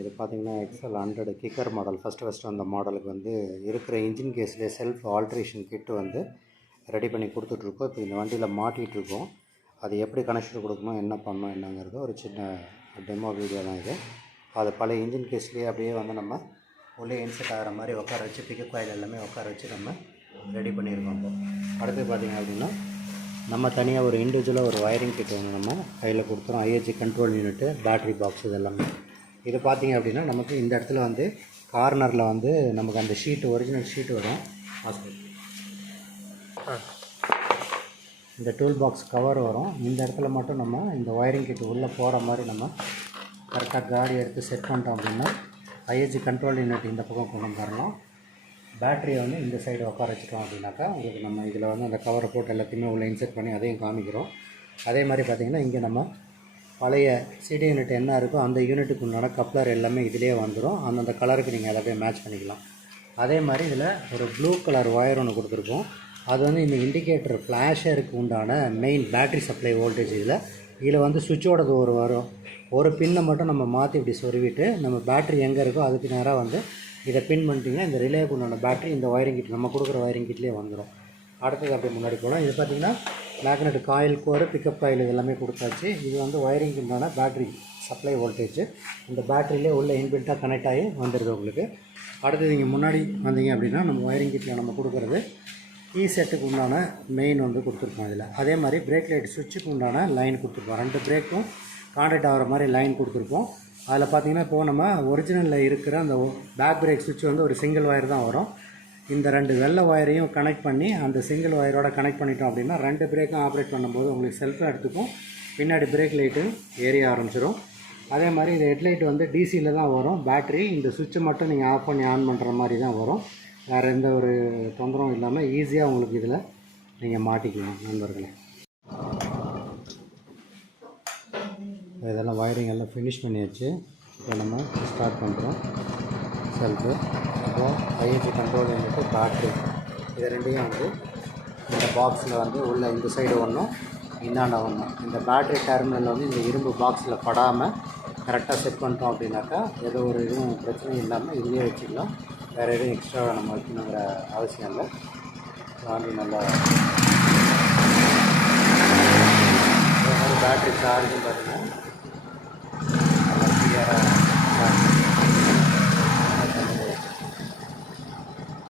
இது பார்த்திங்கன்னா XL 100 kicker model first அந்த மாடலுக்கு வந்து இருக்கிற இன்ஜின் கேஸ்லேயே செல்ஃப் ஆல்ட்ரேஷன் கிட்டு வந்து ரெடி பண்ணி கொடுத்துட்ருக்கோம். இப்போ இந்த வண்டியில் மாட்டிகிட்ருக்கோம். அது எப்படி கனெக்ஷன் கொடுக்கணும், என்ன பண்ணணும் என்னங்கிறது ஒரு சின்ன டெமோ வீடியோ தான் இது. அது பழைய இன்ஜின் கேஸ்லேயே அப்படியே வந்து நம்ம உள்ளே இன்செட் ஆகிற மாதிரி உட்கார வச்சு பிக்கப் காயில் எல்லாமே உட்கார வச்சு நம்ம ரெடி பண்ணியிருக்கோம். இப்போ அடுத்து பார்த்திங்க அப்படின்னா நம்ம தனியாக ஒரு இண்டிவிஜுவலாக ஒரு வயரிங் கிட் வந்து நம்ம கையில் கொடுத்துறோம். IH control unit, battery box இது எல்லாமே. இது பார்த்திங்க அப்படின்னா நமக்கு இந்த இடத்துல வந்து கார்னரில் வந்து நமக்கு அந்த ஷீட்டு ஒரிஜினல் ஷீட்டு வரும். இந்த டூல் பாக்ஸ் கவர் வரும். இந்த இடத்துல மட்டும் நம்ம இந்த ஒயரிங் கிட் உள்ளே போகிற மாதிரி நம்ம கரெக்டாக காடி எடுத்து செட் பண்ணிட்டோம் அப்படின்னா ஐஹெச் கண்ட்ரோல் யூனிட் இந்த பக்கம் கொண்டு வந்துடலாம். பேட்டரியை வந்து இந்த சைடு உட்கார வச்சுட்டோம் அப்படின்னாக்கா உங்களுக்கு நம்ம இதில் வந்து அந்த கவரை போட்டு எல்லாத்தையுமே உள்ளே இன்செர்ட் பண்ணி அதையும் காமிக்கிறோம். அதே மாதிரி பார்த்திங்கன்னா இங்கே நம்ம பழைய சிடி யூனிட் என்ன இருக்கோ அந்த யூனிட்டுக்கு உண்டான கப்ளர் எல்லாமே இதிலே வந்துடும். அந்தந்த கலருக்கு நீங்கள் எல்லாத்தையும் மேட்ச் பண்ணிக்கலாம். அதே மாதிரி இதில் ஒரு ப்ளூ கலர் ஒயர் ஒன்று கொடுத்துருக்கோம். அது வந்து இந்த இண்டிகேட்டர் ஃப்ளாஷருக்கு உண்டான மெயின் பேட்ரி சப்ளை வோல்டேஜ். இதில் வந்து சுவிட்சோடது வரும். ஒரு பின்னை மட்டும் நம்ம மாற்றி இப்படி சொருவிட்டு நம்ம பேட்ரி எங்கே இருக்கோ அதுக்கு நேராக வந்து இதை பின் பண்ணிட்டிங்கன்னா இந்த ரிலேக்கு உண்டான பேட்ரி இந்த ஒயரிங் கிட் நம்ம கொடுக்குற ஒயரிங் கிட்லேயே வந்துடும். அடுத்தது அப்படியே முன்னாடி போகலாம். இது பார்த்திங்கன்னா magnet coil core, pickup coil எல்லாமே கொடுத்தாச்சு. இது வந்து ஒயரிங்க்கு உண்டான பேட்ரி சப்ளை வோல்டேஜ் இந்த பேட்டரியிலே உள்ள இன்பில்ட்டாக கனெக்ட் ஆகி வந்துடுது உங்களுக்கு. அடுத்தது நீங்கள் முன்னாடி வந்தீங்க அப்படின்னா நம்ம ஒயரிங் கிட்டில் நம்ம கொடுக்குறது கீ செட்டுக்கு உண்டான மெயின் வந்து கொடுத்துருக்கோம் இதில். அதே மாதிரி பிரேக் லைட் சுவிட்சுக்கு உண்டான லைன் கொடுத்துருக்கோம். 2 பிரேக்கும் கான்டாக்ட் ஆகிற மாதிரி லைன் கொடுத்துருக்கோம். அதில் பார்த்திங்கன்னா இப்போது நம்ம ஒரிஜினலில் இருக்கிற அந்த பேக் பிரேக் சுவிட்ச் வந்து ஒரு சிங்கிள் ஒயர் தான் வரும். இந்த 2 வெள்ளை ஒயரையும் கனெக்ட் பண்ணி அந்த சிங்கிள் ஒயரோட கனெக்ட் பண்ணிட்டோம் அப்படின்னா 2 பிரேக்கும் ஆப்ரேட் பண்ணும்போது உங்களுக்கு செல்ஃபாக எடுத்துக்கும். பின்னாடி பிரேக் லைட்டு ஏரிய ஆரம்பிச்சிடும். அதே மாதிரி இந்த ஹெட்லைட் வந்து டிசியில் தான் வரும். பேட்ரி இந்த சுவிட்சை மட்டும் நீங்கள் ஆஃப் பண்ணி ஆன் பண்ணுற மாதிரி தான் வரும். வேறு எந்த ஒரு தொந்தரவும் இல்லாமல் ஈஸியாக உங்களுக்கு இதில் நீங்கள் மாட்டிக்கலாம் நண்பர்களே. இதெல்லாம் வயரிங் எல்லாம் ஃபினிஷ் பண்ணியாச்சு. இப்போ நம்ம ஸ்டார்ட் பண்ணுறோம். செல்ஃபு, அப்புறம் ஐஹெச் கண்ட்ரோல் யூனிட்டு, பேட்ரி இது ரெண்டையும் வந்து இந்த பாக்ஸில் வந்து உள்ள இந்த சைடு ஒன்றும் இந்தாண்ட ஒன்றும் இந்த பேட்ரி டெர்மினல் வந்து இந்த இரும்பு பாக்ஸில் படாமல் கரெக்டாக செட் பண்ணிட்டோம் அப்படின்னாக்கா ஏதோ ஒரு இதுவும் பிரச்சனையும் இல்லாமல் இதுலேயே வச்சுக்கலாம். வேறு எதுவும் எக்ஸ்ட்ரா நம்ம வைக்கணுங்கிற அவசியம் இல்லை. வாங்கி நல்லா அதே மாதிரி பேட்ரி சார்ஜும் பார்த்திங்கன்னா